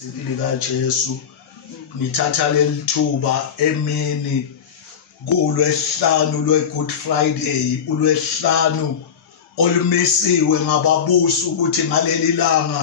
Zipilika Jesu nithatha lelithuba emini kuLwesihlanu lweGood Friday uLwesihlanu olumisiwe ngababusi ukuthi ngaleli langa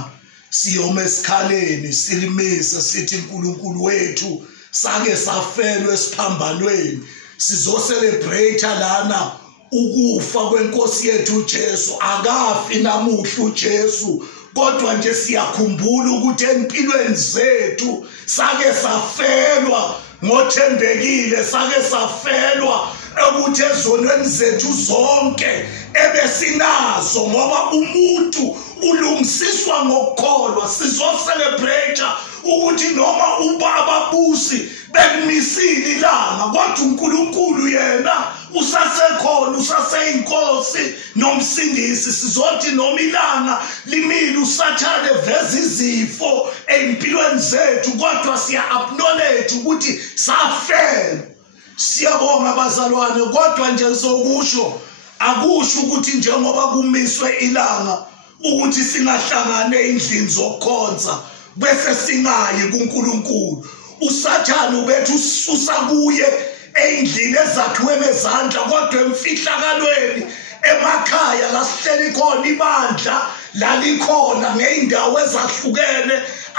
siyome esikhaleni silimise sithi uNkulunkulu wethu sake safelwe esiphambanweni sizo celebrate lana ukufa kwenkosi yethu Jesu akafi namuhla uJesu kodwa nje siyakhumbula ukuthi empilweni zethu sake safelwa ngothembekile sake safelwa ukuthi ezonweni zethu zonke ebesinazo ngoba umuntu ulungisiswa ngokukholwa sizo celebrate ukuthi noma ababusi bekumisile ilanga kodwa uNkulunkulu yena usasekhona usaseyinkosi nomsindisi sizothi noma ilanga limile usathane veza izifo empilweni zethu kodwa siya acknowledge ukuthi safela. Siyabonga bazalwane kodwa nje ngizokusho akusho ukuthi njengoba kumiswe ilanga ukuthi singahlangane endlini zokukhonza bese singayi kuNkulunkulu. Usathane ubethu usakuye endlini ezakhiwe ngezandla kodwa emfihlakalweni emakhaya la sihleli khona ibandla lalikhona ngeindawo ezahlukene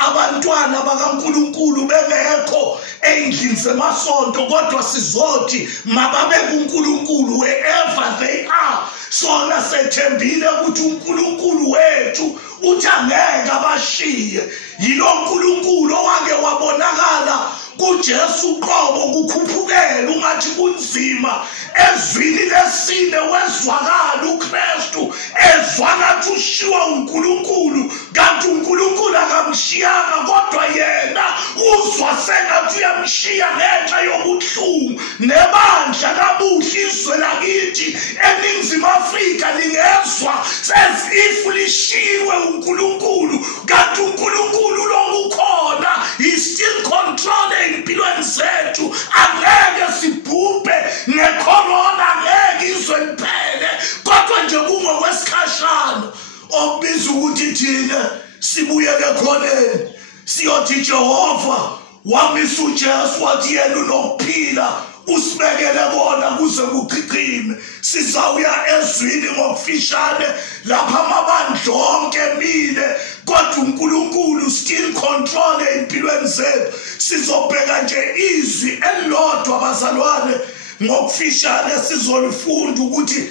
abantwana bakaNkulunkulu bengekho endlini zemasonto kodwa sizothi mababe kuNkulunkulu wherever they are. Sona sethembile ukuthi uNkulunkulu wethu uthi angeke abashiye yilo uNkulunkulu owake wabonakala kuJesu qobo kukhuphukela ungathi kunzima ezwini lesine wezwakala uKristu ezwakala ushiwa uNkulunkulu kanti uNkulunkulu akamshiyanga kodwa yena uzwa sengathi uyamshiya ngenxa yobuhlungu nebandla kabuhle izwe lakithi eNingizimu Afrika lingezwa sesifu lishiwe uNkulunkulu kanti uNkulunkulu lo ukhona is still controlling impilweni zethu angeke sibhubhe ngecorona angeke izwe liphele kodwa nje kungokwesikhashana okubiza ukuthi thina sibuyele khoneni siyothi Jehova wamisa uJesu wathi yena unokuphila usibekele bona kuze kuchichime sizawuya ezwini ngokufishane lapha amabandla onke emile kodwa uNkulunkulu still control empilweni zethu. Sizobheka nje izwi elilodwa bazalwane ngokufishane sizolifunda ukuthi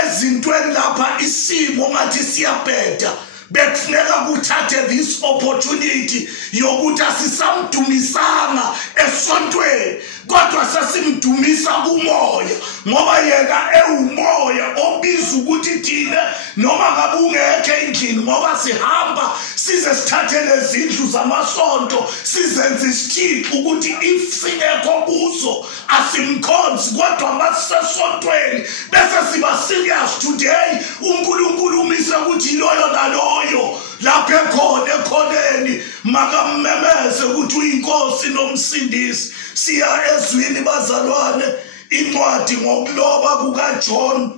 ezintweni lapha isimo ngathi siyabheda bekufuneka kuthathe this opportunity yokuthi asisamdumisanga esontweni kodwa sasimdumisa kumoya ngoba yena ewumoya obiza ukuthi thina noma ngabe ungekho endlini ngoba sihamba size sithathe lezindlu zamasonto sizenze isithixo ukuthi if singekho kuzo asimkhonzi kodwa masisesontweni bese siba serious today uNkulunkulu umise ukuthi loyo naloyo lapha ekhona ekhoneni makamemeze ukuthi uyinkosi nomsindisi. Siya ezwini bazalwane incwadi ngokuloba kukaJohn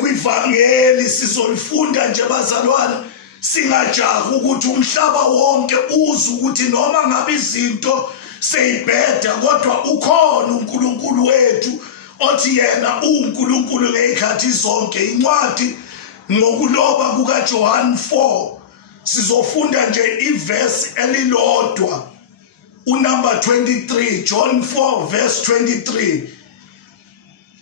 kwivangeli sizolifunda nje bazalwane singajaha ukuthi umhlaba wonke uzwe ukuthi noma ngabe izinto seyibheda kodwa ukhona uNkulunkulu wethu othi yena uNkulunkulu ngezikhathi zonke. Incwadi ngokuloba kukaJohn 4 sizofunda nje iverse elilodwa unumber 23 John 4 verse 23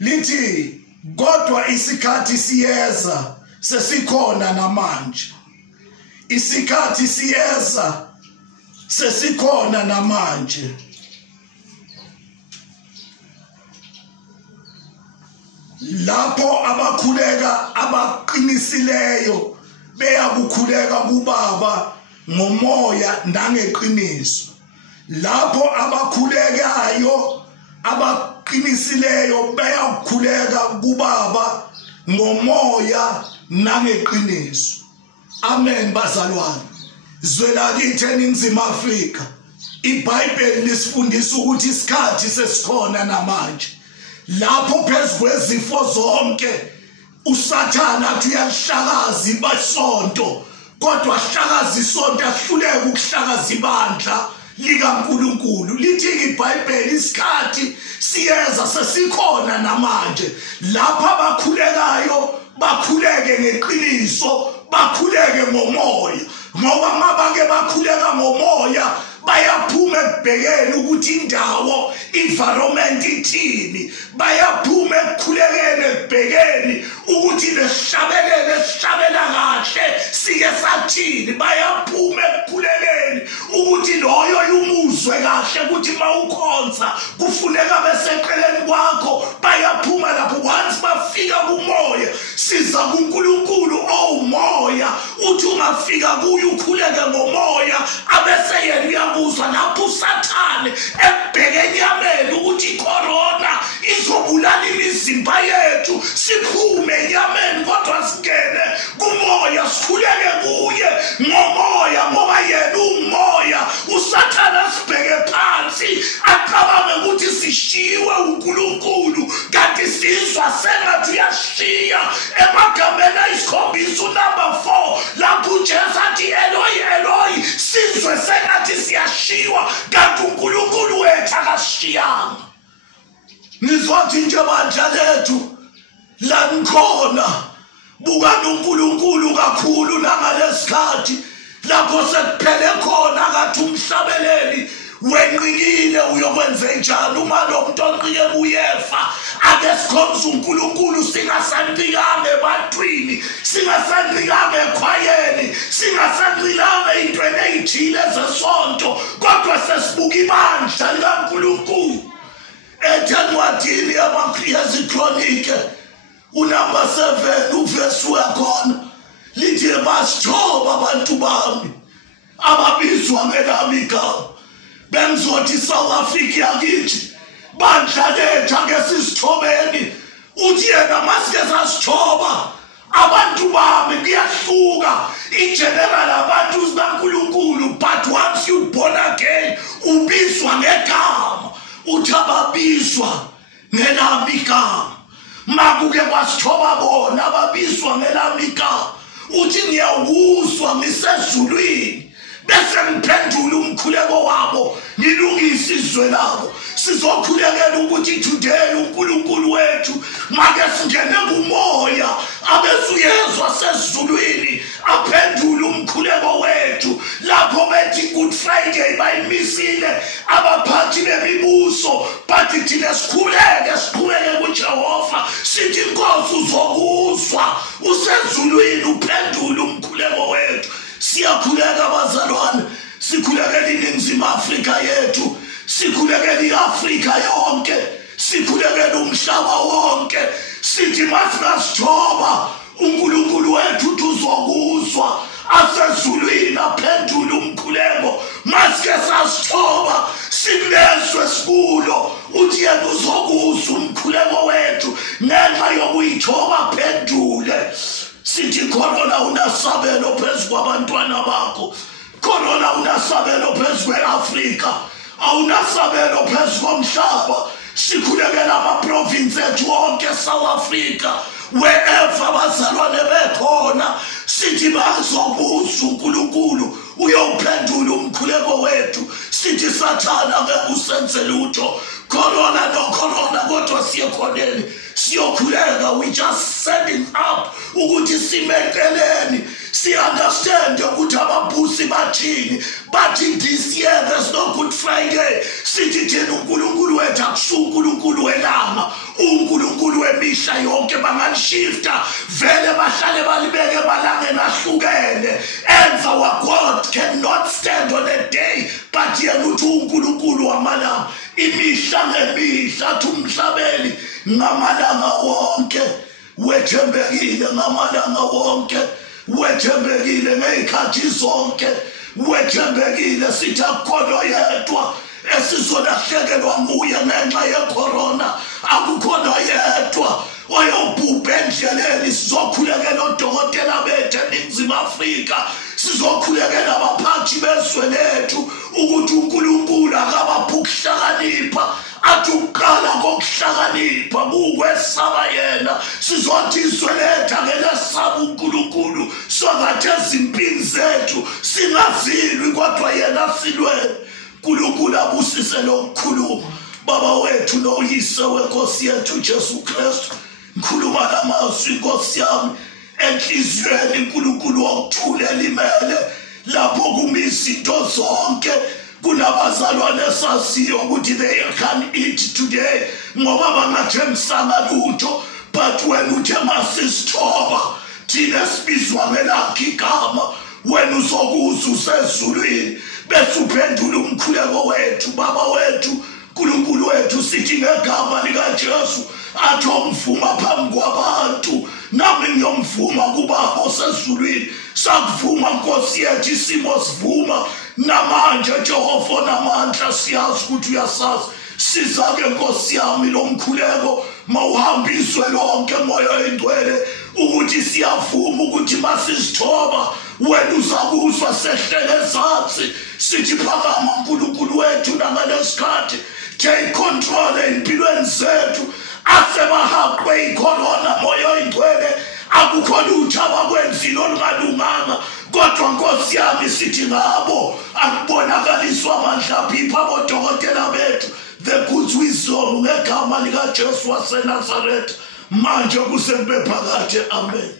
lithi kodwa isikhathi siyeza sesikhona namanje isikhathi siyeza sesikhona namanje lapho abakhuleka abaqinisileyo beyakukhuleka kuBaba ngomoya nangeqiniso lapho abakhulekayo abaqinisileyo beyakukhuleka kuBaba ngomoya nangeqiniso. Amen bazalwane. Zwelakithi eNingizimu Afrika iBhayibheli lisifundisa ukuthi isikhathi sesikhona namanje lapho phezu kwezifo zonke uSathane athi uyalihlakaza ibasonto kodwa hlakaza isonto ahluleka ukuhlakaza ibandla likaNkulunkulu. Lithi iBhayibheli isikhathi siyeza sesikhona namanje lapha abakhulekayo bakhuleke ngeqiniso, bakhuleke ngomoya, ngoba mabake bakhuleka ngomoya bayaphuma ekubhekeni ukuthi indawo environment ithini, bayaphuma ekukhulekeni ekubhekeni ukuthi lesishabelele sishabela kahle sike sathini, bayaphuma ekukhulekeni ukuthi loyo umuzwe kahle ukuthi mawukhonza kufuneka beseqeleni kwakho, bayaphuma lapho. Once bafika kumoya siza kuNkulunkulu owumoya, uthi ungafika kuye ukhuleke ngomoya abese yena uyabuzwa lapho uSathane ebheke enyameni ukuthi icorona izobulala imizimba yethu, siphume enyameni kodwa singene kumoya sikhuleke kuye ngomoya, ngoba yena umoya. uSathane asibheke phansi acabange ukuthi sishiwe uNkulunkulu, kanti sizwa sengathi uyashiya. Emagameni ayisikhombisa unumber 4 lapho uJesu athi Eloi Eloi, sizwe sengathi siyashiwa kanti uNkulunkulu wethu akasishiyanga. Nizothi nje bandla lethu la nikhona bukani uNkulunkulu kakhulu nangalesikhathi lapho sekuphele khona kathi umhlabeleli wenqikile uyokwenza njani uma lo muntu onqike kuyefa. Ake sikhonze uNkulunkulu singasanqikanga ebantwini, singasanqikanga ekhwayeni, singasanqikanga ey'ntweni ey'thile zesonto, kodwa sesibuka ibandla likaNkulunkulu. Encwadini yezikronike unumber 7 uvesi wakhona lithi basithoba abantu bami ababizwa ngelami igama, bengizothi South Africa yakithi bandla lethu ake sisithobeni. Uthi yena masike sasithoba abantu bami kuyahluka igeneral abantu zikaNkulunkulu, but once you born again ubizwa ngegama. Uthi ababizwa ngelami igama, makuke basithoba bona ababizwa ngelami igama, uthi ngiyawuzwa ngisezulwini bese ngiphendula umkhuleko wabo ngilungise izwe labo. Sizokhulekela ukuthi today uNkulunkulu wethu make singene kumoya abesuyezwa sezulwini aphendule umkhuleko wethu. Lapho bethi Good Friday bayimisile abaphathi bemibuso, bathi thina sikhuleke kuJehova sithi Nkosi uzokuzwa usezulwini uphendule umkhuleko wethu. Siyakhuleka abazalwane, sikhulekela iNingizimu Afrika yethu, sikhulekela iAfrika yonke, sikhulekela umhlaba wonke. Sithi masingasithoba uNkulunkulu wethu uzokuzwa asezulwini aphendule umkhuleko. Masike sasithoba sikulezwe sikulo, uthi yena uzokuzwa umkhuleko wethu ngenxa yokuyithoba aphendule. Sithi corona unasabelo phezu kwabantwana bakho, corona unasabelo phezu kweAfrika, awunasabelo phezu komhlaba. Sikhulekela amaprovince ethu wonke South Africa, wherever abazalwane bekhona, sithi bazokuzwa uNkulunkulu uyophendula umkhuleko wethu. Sithi Sathane ake usenze lutho, corona no corona, kodwa siyekhoneni siyokhuleka. We just setting up ukuthi simekeleni, si-understand ukuthi ababusi bathini, bathi this year there's no Good Friday. Sithi thina uNkulunkulu wethu akusu uNkulunkulu welanga, uNkulunkulu wemihla yonke. Bangalishifta vele bahlale balibeke emalangeni ahlukene. And our God cannot stand on a day, but yena uthi uNkulunkulu wamalanga imihla ngemihla, athi umhlabeli ngamalanga wonke wethembekile, ngamalanga wonke wethembekile, ngezikhathi zonke wethembekile. Sithi akukho yedwa esizolahlekelwa nguye ngenxa yecorona, akukhona yedwa oyobhubha endleleni. Sizokhulekela odokotela bethu eNingizimu Afrika, sizokhulekela abaphathi bezwe lethu ukuthi uNkulunkulu akabaphe ukuhlakanipha, athi uqala ngokuhlakanipha kuwesaba yena. Sizothi izwe lethu akelesaba uNkulunkulu, so that ezimpini zethu singazilwi kodwa yena silweni. Nkulunkulu abusise lokukhuluma. Baba wethu noyise wenkosi yethu Jesu Kristu, ngikhuluma lamazwi Nkosi yami enhliziyweni, nkulunkulu wokuthulela imele lapho kumisa into zonke. Kunabazalwane esaziyo ukuthi they can eat today ngoba bangathembisanga lutho, but wena uthe masisithoba thina sibizwa ngelakho igama, wena uzokuza usezulwini bese uphendula umkhuleko wethu. Baba wethu nkulunkulu wethu sithi ngegama likaJesu athi omvuma phambi kwabantu, nami ngiyomvuma kubaba osezulwini. Sakuvuma Nkosi yethu, isimo sivuma namanje Jehova namandla, siyazi ukuthi uyasazi. Siza-ke Nkosi yami lo mkhuleko mawuhambiswe lonke moya oyingcwele ukuthi siyavuma ukuthi masizithoba wena uzakuzwa sehlele ezansi. Sithi phakama nkulunkulu wethu nangaleskhathi, take control empilweni zethu. Asebahaqwe ikhorona moya oyingcwele, akukho lutho abakwenzile olungalunganga, kodwa Nkosi yami sithi ngabo akubonakaliswa amandla aphi abodokotela bethu, the good wisdom ngegama likaJesu waseNazaretha manje kusembe phakade. Amen.